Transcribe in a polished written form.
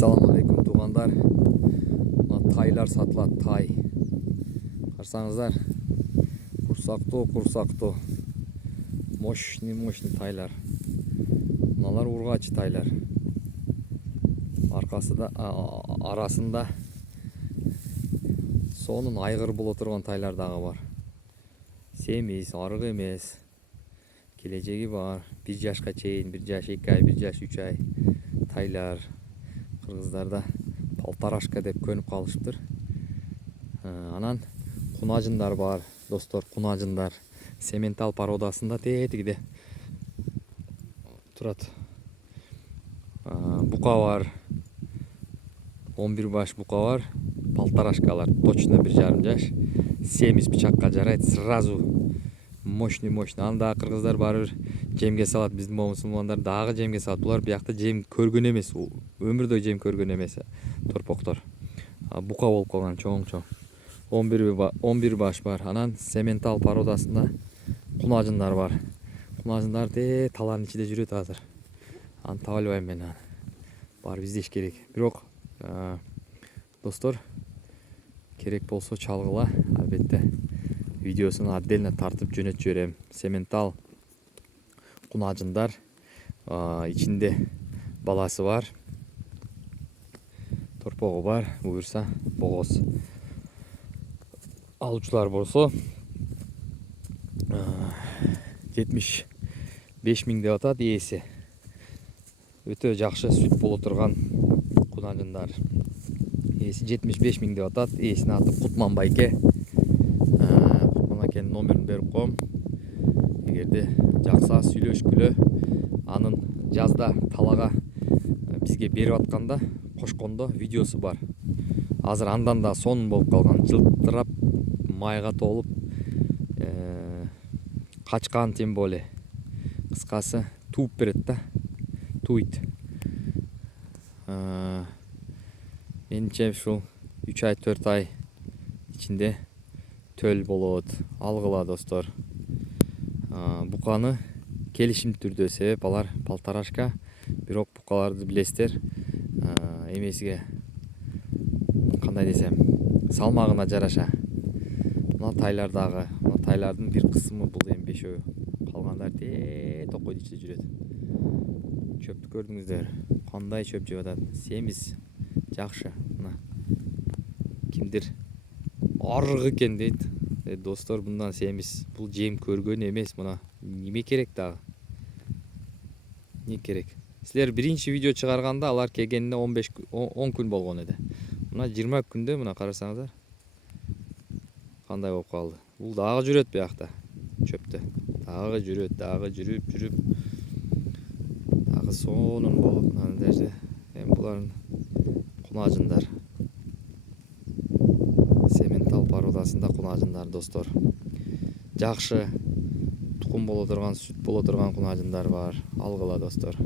Assalamu alaikum туғандар. Тайлар сатылады, тай. Қарсаңыздар. Құрсақты. Мощный тайлар. Мыналар урғачы тайлар. Арасында сонын айғыр болып отырған тайлар дағы бар. Семіз, арық емес. Келешегі бар. 1 жашқа чейін, 1 жаш 2 ай, 1 жаш 3 ай тайлар. Қырғыздарда палтарашка деп көніп қалышыптыр. Анан кунажындар бар, достор, кунажындар. Сементал породасында тетигиде турат. Бука бар. 11 баш бука бар. Палтарашкалар точно 1,5 жаш. Семиз пычакка жарайт, сразу мощный. Анда кыргыздар барып жемге салат, биздин мусулмандар дагы жемге салат. Булар биякта жем көргөн эмес, өмүрдө жем көргөн эмес торпоктор. Бука болуп калган чоң. 11 баш бар. Анан сементал породасында кунажындар бар. Кунажындар таланын ичинде жүрөт азыр. Аны таба албайм мен. Барып издеш керек. Бирок достор, керек болсо чалгыла, албетте видеосун отдельно тартып жөнөтүп жиберем. Сементал кунажындар ичинде баласы бар. Торпогу бар, буюрса богос. Алуучулар болсо 75 миң деп атат ээси. Өтө жакшы сүт боло турган кунажындар. Ээси 75 миң деп атат. Ээсинин аты Кутман байке. Кутман акенин номерин берип коем. Эгерде жакса сүйлөшкүлө, анын жазда талага бизге берип атканда кошкондо видеосу бар. Азыр андан да сонун болуп калган, жылтырап, майга толуп, качкан тем более. Кыскасы тууп берет да, туйт. Менимче ушул 3 ай 4 ай ичинде төл болот. Алгыла достор. Буканы келишим түрдө, себеп алар палтарашка, бирок букаларды билесиздер, эмесиге кандай десем, салмагына жараша. Мына тайлардагы, мына тайлардын бир кысымы бул эми бешөө. Калгандар токойдун ичинде жүрөт. Чөптү көрдүңүздөр. Кандай чөп жеп атат. Семиз, жакшы. Мына кимдир арык экен дейт. Достор, мындан семиз. Бул жем көргөн эмес. Мына неме керек дагы? Не керек? Силер биринчи видео чыгарганда алар келгенине 10 күн болгон эди. Мына 20 күндө мына карасаңыздар. Кандай болуп калды? Бул дагы жүрөт биякта. Чөптө. Дагы жүрөт, дагы жүрүп. Дагы сонун болуп, мына жерде эми булардын кунажындар. Сементал породасында кунажындар, достор. Жакшы тукум боло турган, сүт боло турган кунажындар бар. Алгыла, достор.